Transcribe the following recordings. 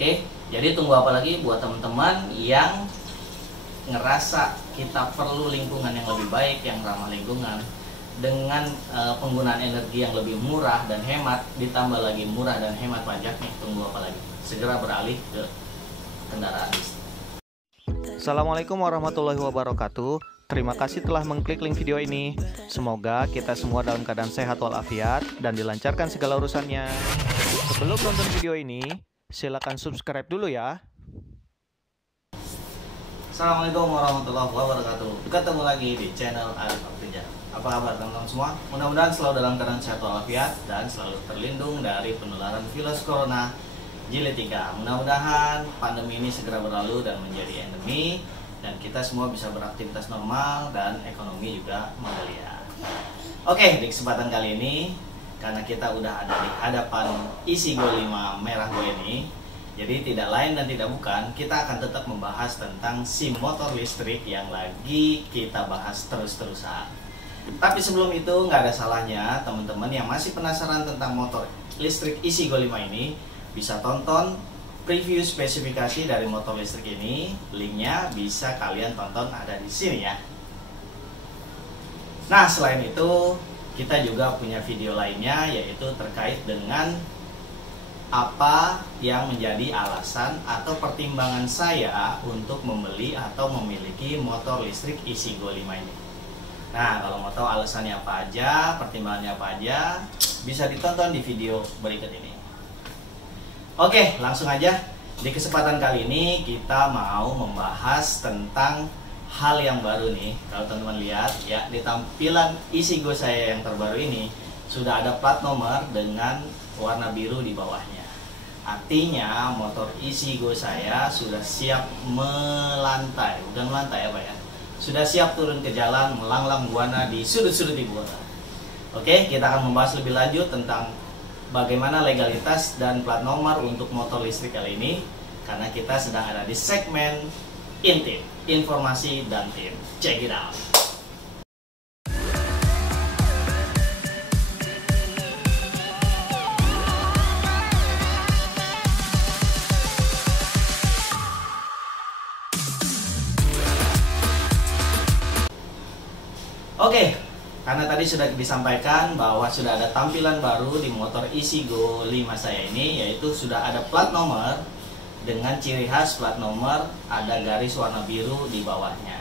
Oke, jadi tunggu apa lagi buat teman-teman yang ngerasa kita perlu lingkungan yang lebih baik, yang ramah lingkungan, dengan penggunaan energi yang lebih murah dan hemat, ditambah lagi murah dan hemat pajaknya. Tunggu apa lagi? Segera beralih ke kendaraan listrik. Assalamualaikum warahmatullahi wabarakatuh. Terima kasih telah mengklik link video ini. Semoga kita semua dalam keadaan sehat walafiat dan dilancarkan segala urusannya. Sebelum nonton video ini, silakan subscribe dulu ya. Assalamualaikum warahmatullahi wabarakatuh. Ketemu lagi di channel Arif Abdija. Apa kabar teman-teman semua? Mudah-mudahan selalu dalam keadaan sehat walafiat dan selalu terlindung dari penularan virus corona jilid 3. Mudah-mudahan pandemi ini segera berlalu dan menjadi endemi, dan kita semua bisa beraktivitas normal dan ekonomi juga menggeliat. Oke, di kesempatan kali ini, karena kita udah ada di hadapan Isigo 5 merah gue ini, jadi tidak lain dan tidak bukan, kita akan tetap membahas tentang SIM motor listrik yang lagi kita bahas terus-terusan. Tapi sebelum itu, nggak ada salahnya teman-teman yang masih penasaran tentang motor listrik Isigo 5 ini bisa tonton preview spesifikasi dari motor listrik ini. Linknya bisa kalian tonton ada di sini ya. Nah, selain itu kita juga punya video lainnya, yaitu terkait dengan apa yang menjadi alasan atau pertimbangan saya untuk membeli atau memiliki motor listrik Isigo 5 ini. Nah, kalau mau tahu alasannya apa aja, pertimbangannya apa aja, bisa ditonton di video berikut ini. Oke, langsung aja. Di kesempatan kali ini kita mau membahas tentang hal yang baru nih. Kalau teman-teman lihat ya, di tampilan Isigo saya yang terbaru ini sudah ada plat nomor dengan warna biru di bawahnya. Artinya motor Isigo saya sudah siap melantai, bukan melantai apa ya? Sudah siap turun ke jalan melanglang buana di sudut-sudut ibu kota. Oke, kita akan membahas lebih lanjut tentang bagaimana legalitas dan plat nomor untuk motor listrik kali ini, karena kita sedang ada di segmen Intip, informasi dan tip. Check it out. Oke, karena tadi sudah disampaikan bahwa sudah ada tampilan baru di motor Isigo 5 saya ini, yaitu sudah ada plat nomor dengan ciri khas plat nomor ada garis warna biru di bawahnya.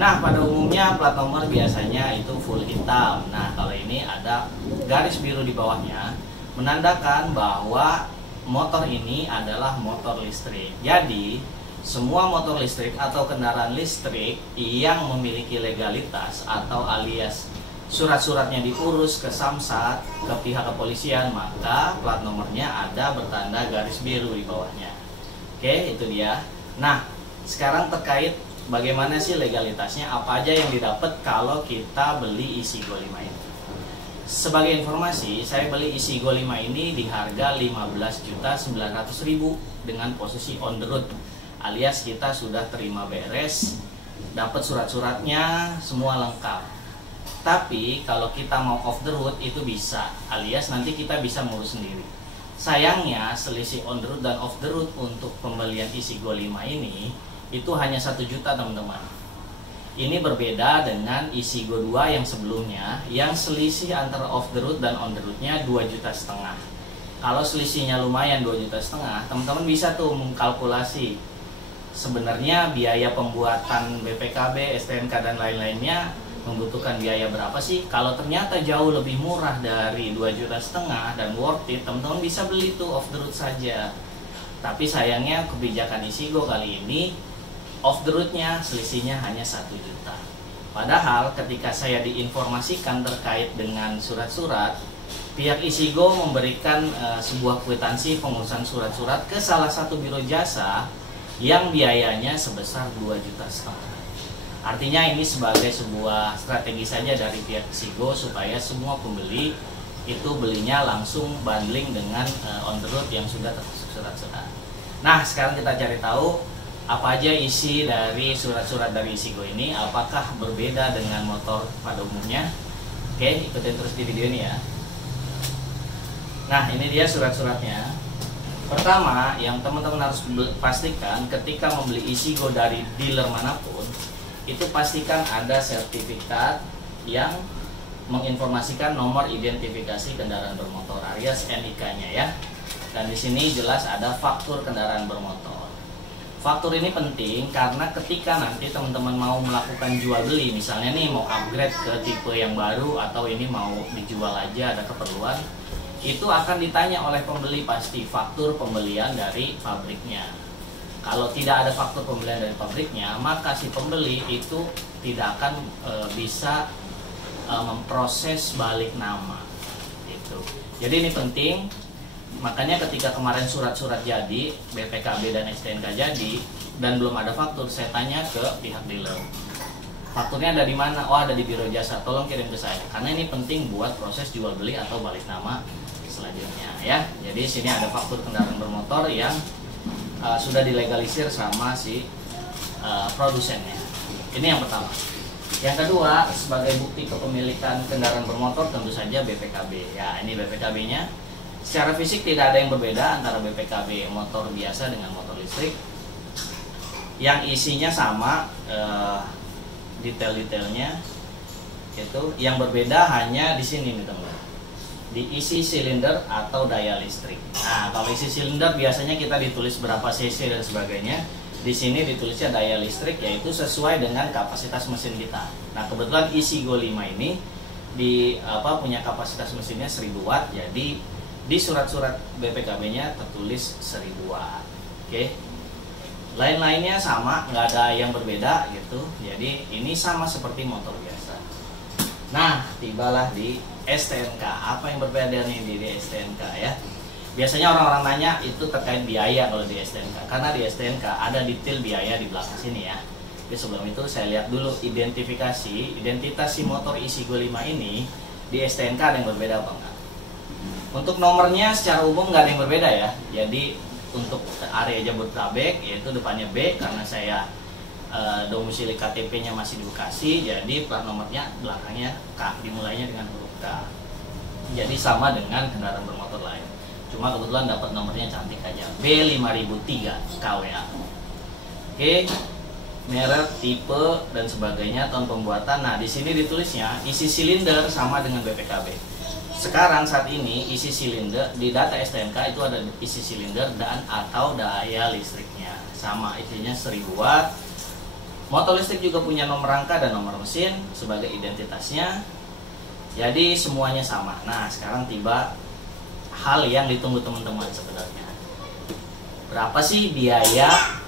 Nah, pada umumnya plat nomor biasanya itu full hitam. Nah, kalau ini ada garis biru di bawahnya, menandakan bahwa motor ini adalah motor listrik. Jadi, semua motor listrik atau kendaraan listrik yang memiliki legalitas atau alias surat-suratnya diurus ke Samsat, ke pihak kepolisian, maka plat nomornya ada bertanda garis biru di bawahnya. Oke, itu dia. Nah, sekarang terkait bagaimana sih legalitasnya, apa aja yang didapat kalau kita beli Isigo 5 ini. Sebagai informasi, saya beli Isigo 5 ini di harga 15.900.000 dengan posisi on the road, alias kita sudah terima beres, dapat surat-suratnya, semua lengkap. Tapi kalau kita mau off the road itu bisa, alias nanti kita bisa ngurus sendiri. Sayangnya selisih on the road dan off the road untuk pembelian Isigo 5 ini itu hanya 1 juta teman-teman. Ini berbeda dengan Isigo 2 yang sebelumnya, yang selisih antara off the road dan on the roadnya 2,5 juta. Kalau selisihnya lumayan 2,5 juta, teman-teman bisa tuh mengkalkulasi sebenarnya biaya pembuatan BPKB, STNK dan lain-lainnya membutuhkan biaya berapa sih. Kalau ternyata jauh lebih murah dari 2,5 juta dan worth it, teman-teman bisa beli tuh off the road saja. Tapi sayangnya kebijakan Isigo kali ini off the roadnya selisihnya hanya 1 juta. Padahal ketika saya diinformasikan terkait dengan surat-surat, pihak Isigo memberikan sebuah kwitansi pengurusan surat-surat ke salah satu biro jasa yang biayanya sebesar 2,5 juta. Artinya ini sebagai sebuah strategi saja dari pihak Isigo supaya semua pembeli itu belinya langsung bundling dengan on the road yang sudah termasuk surat-surat. Nah, sekarang kita cari tahu apa aja isi dari surat-surat dari Isigo ini, apakah berbeda dengan motor pada umumnya. Oke, ikutin terus di video ini ya. Nah, ini dia surat-suratnya. Pertama, yang teman-teman harus pastikan ketika membeli Isigo dari dealer manapun, itu pastikan ada sertifikat yang menginformasikan nomor identifikasi kendaraan bermotor alias NIK-nya ya. Dan di sini jelas ada faktur kendaraan bermotor. Faktur ini penting karena ketika nanti teman-teman mau melakukan jual beli, misalnya nih mau upgrade ke tipe yang baru atau ini mau dijual aja ada keperluan, itu akan ditanya oleh pembeli pasti faktur pembelian dari pabriknya. Kalau tidak ada faktur pembelian dari pabriknya, maka si pembeli itu tidak akan bisa memproses balik nama. Gitu. Jadi ini penting. Makanya ketika kemarin surat-surat jadi, BPKB dan STNK jadi, dan belum ada faktur, saya tanya ke pihak dealer. Fakturnya ada di mana? Oh, ada di Biro Jasa. Tolong kirim ke saya. Karena ini penting buat proses jual beli atau balik nama selanjutnya ya. Jadi sini ada faktur kendaraan bermotor yang sudah dilegalisir sama si produsennya. Ini yang pertama. Yang kedua, sebagai bukti kepemilikan kendaraan bermotor tentu saja BPKB. Ya, ini BPKB-nya. Secara fisik tidak ada yang berbeda antara BPKB motor biasa dengan motor listrik. Yang isinya sama, detail-detailnya itu. Yang berbeda hanya di sini nih teman-teman, di isi silinder atau daya listrik. Nah, kalau isi silinder biasanya kita ditulis berapa cc dan sebagainya. Di sini ditulisnya daya listrik, yaitu sesuai dengan kapasitas mesin kita. Nah, kebetulan Isigo 5 ini punya kapasitas mesinnya 1000 watt, jadi di surat-surat BPKB-nya tertulis 1000 watt. Oke. Lain-lainnya sama, nggak ada yang berbeda gitu. Jadi ini sama seperti motor biasa. Nah, tibalah di STNK. Apa yang berbeda nih di STNK ya? Biasanya orang-orang nanya itu terkait biaya kalau di STNK. Karena di STNK ada detail biaya di belakang sini ya. Jadi sebelum itu saya lihat dulu identitas si motor Isigo 5 ini di STNK ada yang berbeda apa enggak? Untuk nomornya secara umum nggak ada yang berbeda ya. Jadi untuk area Jabodetabek yaitu depannya B karena saya domisili KTP-nya masih di Bekasi, jadi plat nomornya belakangnya K, dimulainya dengan huruf K. Jadi sama dengan kendaraan bermotor lain. Cuma kebetulan dapat nomornya cantik aja, B5003 KWA. Oke, merek, tipe dan sebagainya, tahun pembuatan. Nah di sini ditulisnya isi silinder sama dengan BPKB. Sekarang saat ini isi silinder di data STNK itu ada isi silinder dan atau daya listriknya sama, isinya 1000 watt. Motor listrik juga punya nomor rangka dan nomor mesin sebagai identitasnya. Jadi semuanya sama. Nah sekarang tiba hal yang ditunggu teman-teman sebenarnya. Berapa sih biaya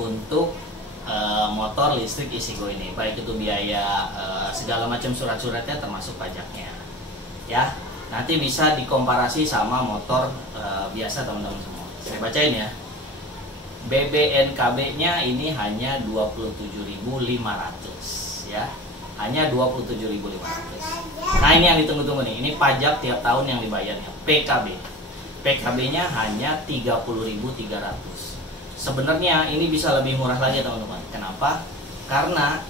untuk motor listrik Isigo ini? Baik itu biaya segala macam surat-suratnya termasuk pajaknya. Ya, nanti bisa dikomparasi sama motor biasa teman-teman semua. Saya bacain ya. BBNKB-nya ini hanya 27.500 ya. Hanya 27.500. Nah, ini yang ditunggu-tunggu nih. Ini pajak tiap tahun yang dibayarnya, PKB. PKB-nya hanya 30.300. Sebenarnya ini bisa lebih murah lagi teman-teman. Kenapa? Karena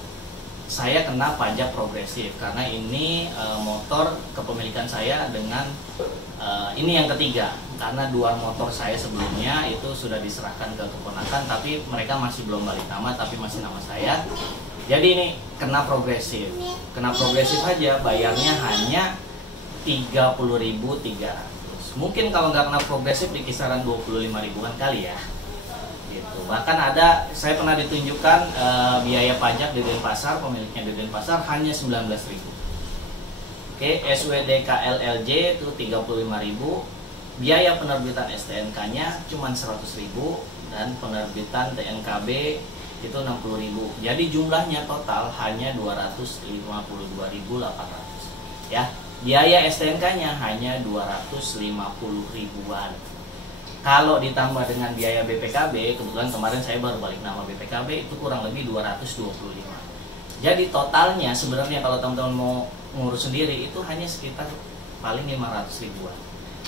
saya kena pajak progresif karena ini motor kepemilikan saya dengan ini yang ketiga, karena 2 motor saya sebelumnya itu sudah diserahkan ke keponakan tapi mereka masih belum balik nama tapi masih nama saya. Jadi ini kena progresif aja bayarnya hanya 30.300. Mungkin kalau nggak kena progresif di kisaran 25 ribuan kali ya. Gitu. Bahkan ada, saya pernah ditunjukkan biaya pajak di Denpasar, pemiliknya di Denpasar hanya 19.000. Oke, SWDK-LLJ itu 35.000. Biaya penerbitan STNK-nya cuma 100.000 dan penerbitan TNKB itu 60.000. Jadi jumlahnya total hanya 252.800. Ya, biaya STNK-nya hanya 250 ribuan. Kalau ditambah dengan biaya BPKB, kebetulan kemarin saya baru balik nama BPKB, itu kurang lebih 225. Jadi totalnya sebenarnya kalau teman-teman mau ngurus sendiri itu hanya sekitar paling 500 ribuan.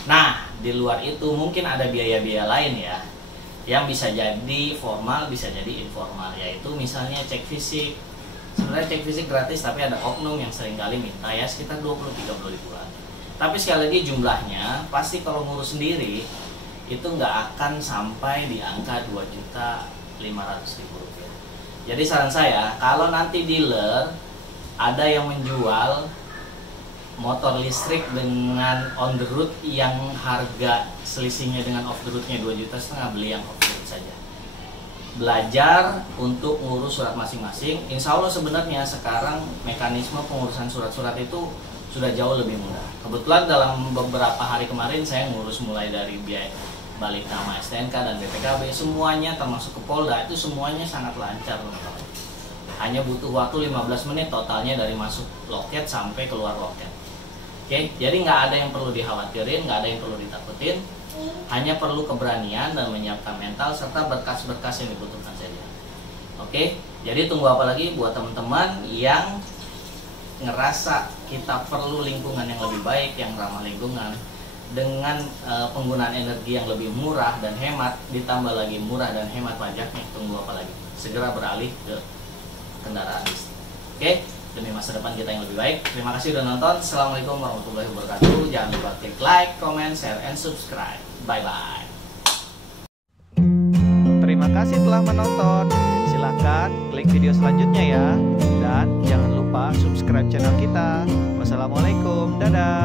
Nah, di luar itu mungkin ada biaya-biaya lain ya, yang bisa jadi formal, bisa jadi informal, yaitu misalnya cek fisik. Sebenarnya cek fisik gratis, tapi ada oknum yang seringkali minta ya sekitar 20-30 ribuan. Tapi sekali lagi jumlahnya, pasti kalau ngurus sendiri, itu nggak akan sampai di angka 2.500.000 rupiah. Jadi saran saya, kalau nanti dealer ada yang menjual motor listrik dengan on the road yang harga selisihnya dengan off the roadnya 2,5 juta, beli yang off the road saja. Belajar untuk ngurus surat masing-masing. Insya Allah sebenarnya sekarang mekanisme pengurusan surat-surat itu sudah jauh lebih mudah. Kebetulan dalam beberapa hari kemarin saya ngurus mulai dari biaya balik nama STNK dan BPKB, semuanya termasuk ke Polda, itu semuanya sangat lancar teman-teman. Hanya butuh waktu 15 menit totalnya dari masuk loket sampai keluar loket. Oke, jadi nggak ada yang perlu dikhawatirin, nggak ada yang perlu ditakutin, hanya perlu keberanian dan menyiapkan mental serta berkas-berkas yang dibutuhkan saja. Oke, jadi tunggu apa lagi buat teman-teman yang ngerasa kita perlu lingkungan yang lebih baik, yang ramah lingkungan, dengan penggunaan energi yang lebih murah dan hemat, ditambah lagi murah dan hemat pajaknya. Tunggu apa lagi? Segera beralih ke kendaraan listrik. Oke, demi masa depan kita yang lebih baik. Terima kasih sudah nonton. Assalamualaikum warahmatullahi wabarakatuh. Jangan lupa klik like, comment, share, and subscribe. Bye bye. Terima kasih telah menonton. Silahkan klik video selanjutnya ya. Dan jangan lupa subscribe channel kita. Wassalamualaikum, dadah.